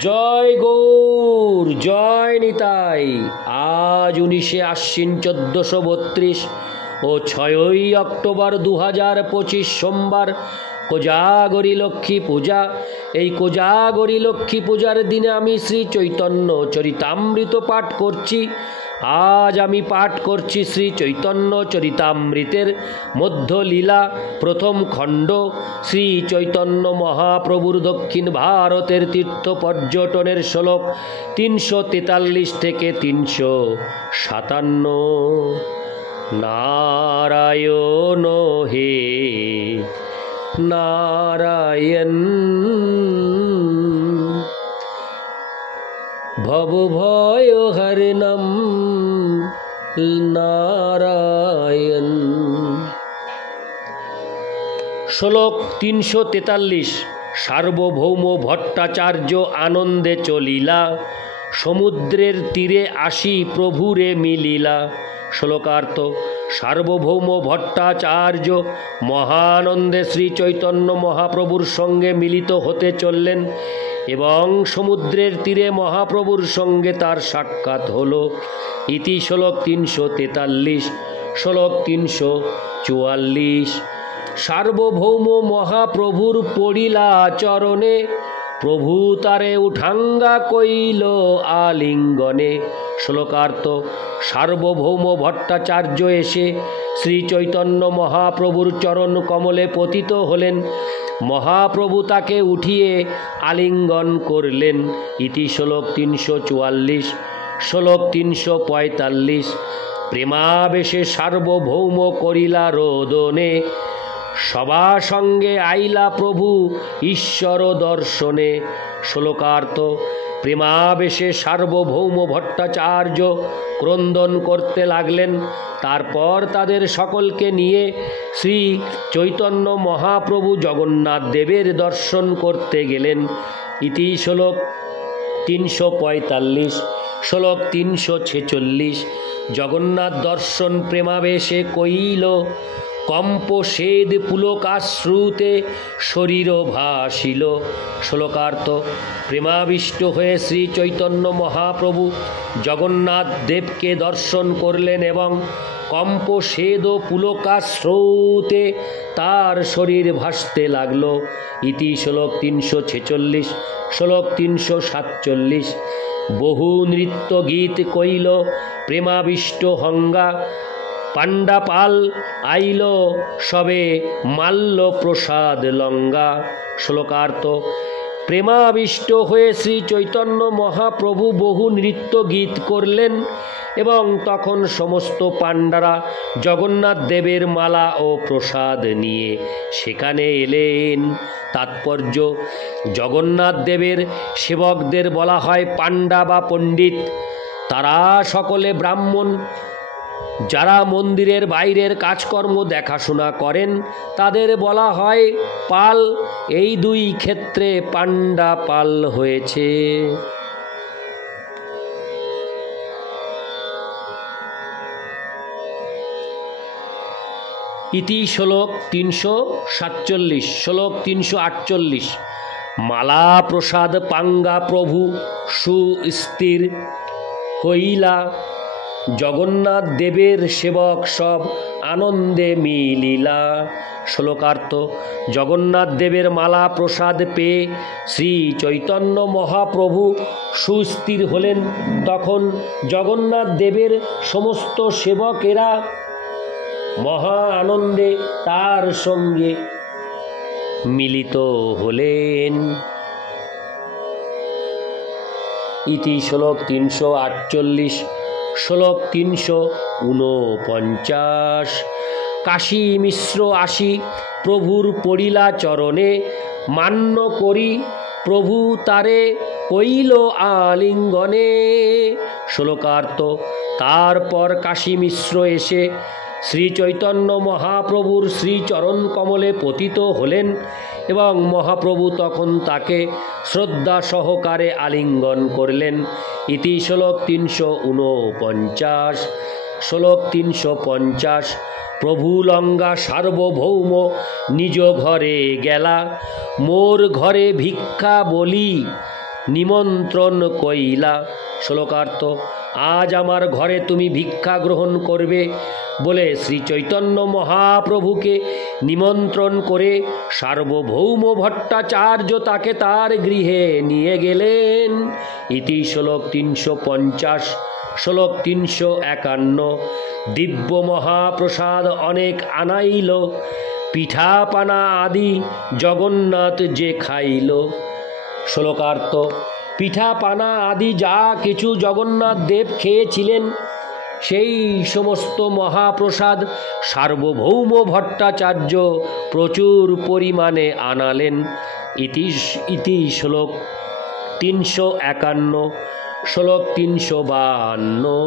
জয় গৌর, জয় নিতাই। আজ 19শে আশ্বিন 1432 ও 6ই অক্টোবর 2025 সোমবার, কোজাগরী লক্ষ্মী পূজা। এই কোজাগরী লক্ষ্মী পূজার দিনে আমি শ্রী চৈতন্য চরিতামৃত পাঠ করছি। আজ আমি পাঠ করছি শ্রী চৈতন্য চরিতামৃতের মধ্যলীলা প্রথম খণ্ড। শ্রী চৈতন্য মহাপ্রভুর দক্ষিণ ভারতের তীর্থ পর্যটনের শ্লোক 343 থেকে 357। নারায়ণ হে নারায়ণ, ভবভয় হরিণম নারায়ণ। শ্লোক 343। সার্বভৌম ভট্টাচার্য আনন্দে চলিলা, সমুদ্রের তীরে আসি প্রভুরে মিলিলা। শ্লোকার্থ: সার্বভৌম ভট্টাচার্য মহানন্দে শ্রী চৈতন্য মহাপ্রভুর সঙ্গে মিলিত হতে চললেন এবং সমুদ্রের তীরে মহাপ্রভুর সঙ্গে তার সাক্ষাৎ হল। ইতি শ্লোক 343। শ্লোক 344। সার্বভৌম মহাপ্রভুর পড়িলা চরণে, প্রভু তারে উঠাঙ্গা কইল আলিঙ্গনে। শ্লোকার্থ: সার্বভৌম ভট্টাচার্য এসে শ্রী চৈতন্য মহাপ্রভুর চরণ কমলে পতিত হলেন। মহাপ্রভু তাকে উঠিয়ে আলিঙ্গন করলেন। ইতি শ্লোক 344। শ্লোক 345। প্রেমাবেশে সার্বভৌম করিলা রোদনে, সবা সঙ্গে আইলা প্রভু ঈশ্বর দর্শনে। শ্লোকার্থ: প্রেমাবেশে সার্বভৌম ভট্টাচার্য ক্রন্দন করতে লাগলেন। তারপর তাদের সকলকে নিয়ে শ্রী চৈতন্য মহাপ্রভু জগন্নাথ দেবের দর্শন করতে গেলেন। ইতি শ্লোক 345। শ্লোক 346। জগন্নাথ দর্শন প্রেমাবেশে কইল, কম্পসেদ পুলকাশ্রুতে শরীর ভাসিল। শ্লোকার্থ: প্রেমাবিষ্ট হয়ে শ্রী চৈতন্য মহাপ্রভু জগন্নাথ দেবকে দর্শন করলেন এবং কম্পসেদ পুলকাশ্রুতে তার শরীর ভাসতে লাগল। ইতি শ্লোক 346। শ্লোক 347। বহু নৃত্য গীত কইল প্রেমাবিষ্ট হঙ্গা, পাণ্ডাপাল আইল সবে মাল্য প্রসাদ লঙ্গা। শ্লোকার্থ: প্রেমাবিষ্ট হয়ে শ্রী চৈতন্য মহাপ্রভু বহু নৃত্য গীত করলেন এবং তখন সমস্ত পাণ্ডারা জগন্নাথ দেবের মালা ও প্রসাদ নিয়ে সেখানে এলেন। তাৎপর্য: জগন্নাথ দেবের সেবকদের বলা হয় পাণ্ডা বা পণ্ডিত। তারা সকলে ব্রাহ্মণ। যারা মন্দিরের বাইরের কাজকর্ম দেখাশোনা করেন তাদের বলা হয় পাল। এই দুই ক্ষেত্রে পাণ্ডা পাল হয়েছে। ইতি শ্লোক 347। শ্লোক 348। মালা প্রসাদ পাঙ্গা প্রভু সুস্থির হইলা, জগন্নাথ দেবের সেবক সব আনন্দে মিলিলা। শ্লোকার্থ: জগন্নাথ দেবের মালা প্রসাদ পেয়ে শ্রী চৈতন্য মহাপ্রভু সুস্থির হলেন। তখন জগন্নাথ দেবের সমস্ত সেবকেরা মহা আনন্দে তার সঙ্গে মিলিত হলেন। ইতি শ্লোক 348। শ্লোক 349। কাশী মিশ্র আসি প্রভুর পড়িলা চরণে, মান্য করি প্রভু তারে কইল আলিঙ্গনে। শ্লোকার্থ: তারপর কাশী মিশ্র এসে শ্রী চৈতন্য মহাপ্রভুর শ্রীচরণ কমলে পতিত হলেন এবং মহাপ্রভু তখন তাকে শ্রদ্ধা সহকারে আলিঙ্গন করলেন। ইতি শ্লোক 349। শ্লোক 350। প্রভু লঙ্গা সার্বভৌম নিজ ঘরে গেলা, মোর ঘরে ভিক্ষা বলি নিমন্ত্রণ কইলা। শ্লোকার্থ: আজ আমার ঘরে তুমি ভিক্ষা গ্রহণ করবে বলে শ্রী চৈতন্য মহাপ্রভুকে নিমন্ত্রণ করে সার্বভৌম ভট্টাচার্য তাকে তার গৃহে নিয়ে গেলেন। ইতি শ্লোক 350। শ্লোক 351। দিব্য মহাপ্রসাদ অনেক আনাইল, পিঠা পানা আদি জগন্নাথ যে খাইল। শ্লোকার্থ: পিঠা পানা আদি যা কিছু জগন্নাথ দেব খেয়েছিলেন সেই সমস্ত মহাপ্রসাদ সার্বভৌম ভট্টাচার্য প্রচুর পরিমাণে আনালেন। ইতি শ্লোক 351। শ্লোক 352।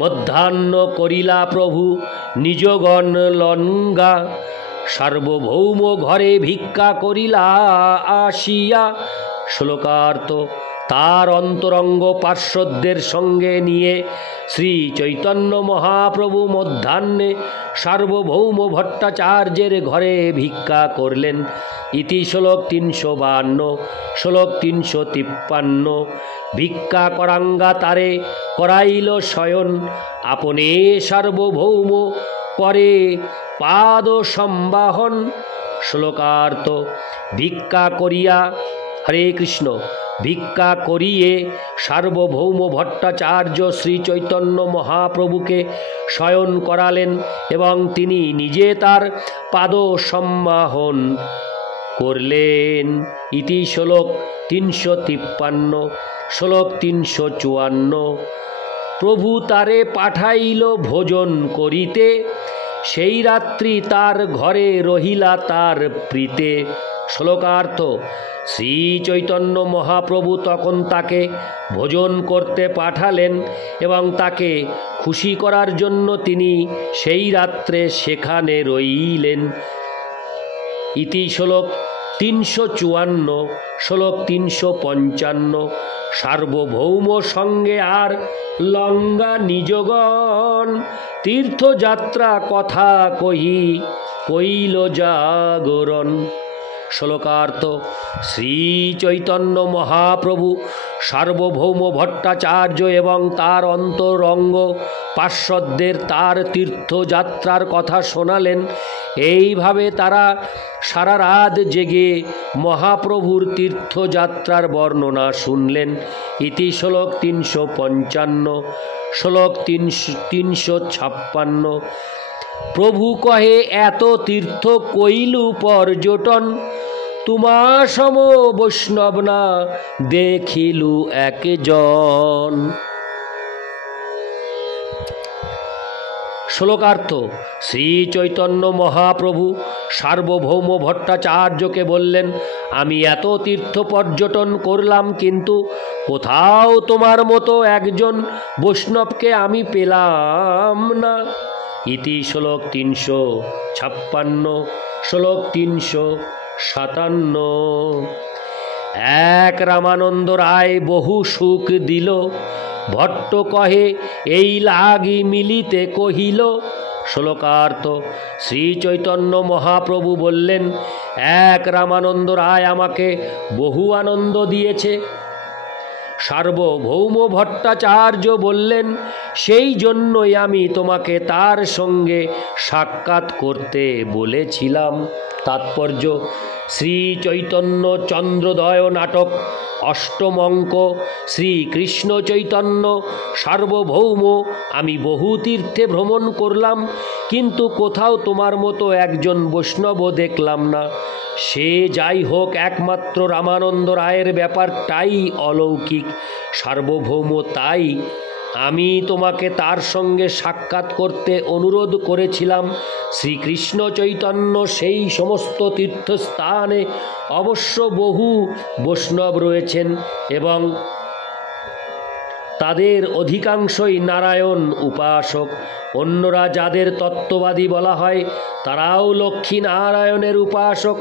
মধ্যাহ্ন করিলা প্রভু নিজগণ লঙ্গা, সার্বভৌম ঘরে ভিক্ষা করিলা আসিয়া। শ্লোকার্থ: তার অন্তরঙ্গ পার্শ্বদের সঙ্গে নিয়ে শ্রী চৈতন্য মহাপ্রভু মধ্যাহ্নে সার্বভৌম ভট্টাচার্যের ঘরে ভিক্ষা করলেন। ইতি শ্লোক 352। শ্লোক 353। ভিক্ষা করাঙ্গা তারে করাইল শয়ন, আপনে সার্বভৌম করে পাদ সম্বাহন। শ্লোকার্থ: ভিক্ষা করিয়া, হরে কৃষ্ণ, ভিক্ষা করিয়ে সার্বভৌম ভট্টাচার্য শ্রী চৈতন্য মহাপ্রভুকে শয়ন করালেন এবং তিনি নিজে তার পাদ সম্বাহন করলেন। ইতি শ্লোক 353। শ্লোক 354। প্রভু তারে পাঠাইল ভোজন করিতে, সেই রাত্রি তার ঘরে রহিলা তার প্রীতে। শ্লোকার্থ: শ্রী চৈতন্য মহাপ্রভু তখন তাকে ভোজন করতে পাঠালেন এবং তাকে খুশি করার জন্য তিনি সেই রাত্রে সেখানে রইলেন। ইতি শ্লোক 354। শ্লোক 355। সার্বভৌম সঙ্গে আর লঙ্গা নিজগণ, তীর্থযাত্রা কথা কইল জাগরণ। শ্লোকার্থ: শ্রী চৈতন্য মহাপ্রভু সার্বভৌম ভট্টাচার্য এবং তার অন্তরঙ্গ পার্শ্বদের তার তীর্থযাত্রার কথা শোনালেন। এইভাবে তারা সারা রাত জেগে মহাপ্রভুর তীর্থযাত্রার বর্ণনা শুনলেন। ইতি শ্লোক 355। শ্লোক 356। প্রভু কহে এত তীর্থ কইলু পর্যটন, তোমা সম বৈষ্ণব না দেখিলু একজন। শ্লোকার্থ: শ্রী চৈতন্য মহাপ্রভু সার্বভৌম ভট্টাচার্যকে বললেন, আমি এত তীর্থ পর্যটন করলাম কিন্তু কোথাও তোমার মতো একজন বৈষ্ণবকে আমি পেলাম না। ইতি শ্লোক 356। শ্লোক 357। এক রামানন্দ রায় বহু সুখ দিল, ভট্ট কহে এই লাগি মিলিতে কহিল। শ্লোকার্থ: শ্রী চৈতন্য মহাপ্রভু বললেন, এক রামানন্দ রায় আমাকে বহু আনন্দ দিয়েছে। সার্বভৌম ভট্টাচার্য বললেন, সেই জন্যই আমি তোমাকে তার সঙ্গে সাক্ষাৎ করতে বলেছিলাম। তাৎপর্য: শ্রী চৈতন্য চন্দ্রোদয় নাটক অষ্টম অঙ্ক। শ্রীকৃষ্ণ চৈতন্য সার্বভৌম, আমি বহু তীর্থে ভ্রমণ করলাম কিন্তু কোথাও তোমার মতো একজন বৈষ্ণব দেখলাম না। সে যাই হোক, একমাত্র রামানন্দ রায়ের ব্যাপারটাই অলৌকিক সার্বভৌম, তাই আমি তোমাকে তার সঙ্গে সাক্ষাৎ করতে অনুরোধ করেছিলাম। শ্রীকৃষ্ণ চৈতন্য সেই সমস্ত তীর্থস্থানে অবশ্য বহু বৈষ্ণব রয়েছেন এবং তাদের অধিকাংশই নারায়ণ উপাসক। অন্যরা যাদের তত্ত্ববাদী বলা হয় তারাও লক্ষ্মী নারায়ণের উপাসক,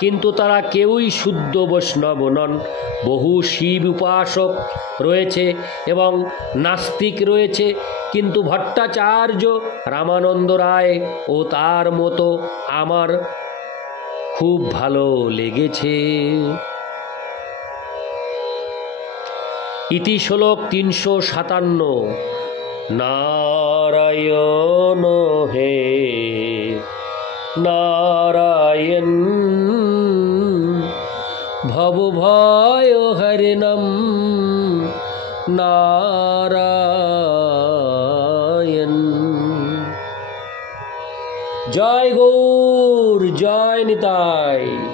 কিন্তু তারা কেউই শুদ্ধ বৈষ্ণব নন। বহু শিব উপাসক রয়েছে এবং নাস্তিক রয়েছে, কিন্তু ভট্টাচার্য, রামানন্দ রায় ও তার মতো আমার খুব ভালো লেগেছে। ইতি শ্লোক 357। নারায়ণ হে নারায়ণ ভবভয় হরিণম নারায়ণ। জয় গৌর, জয় নিতাই।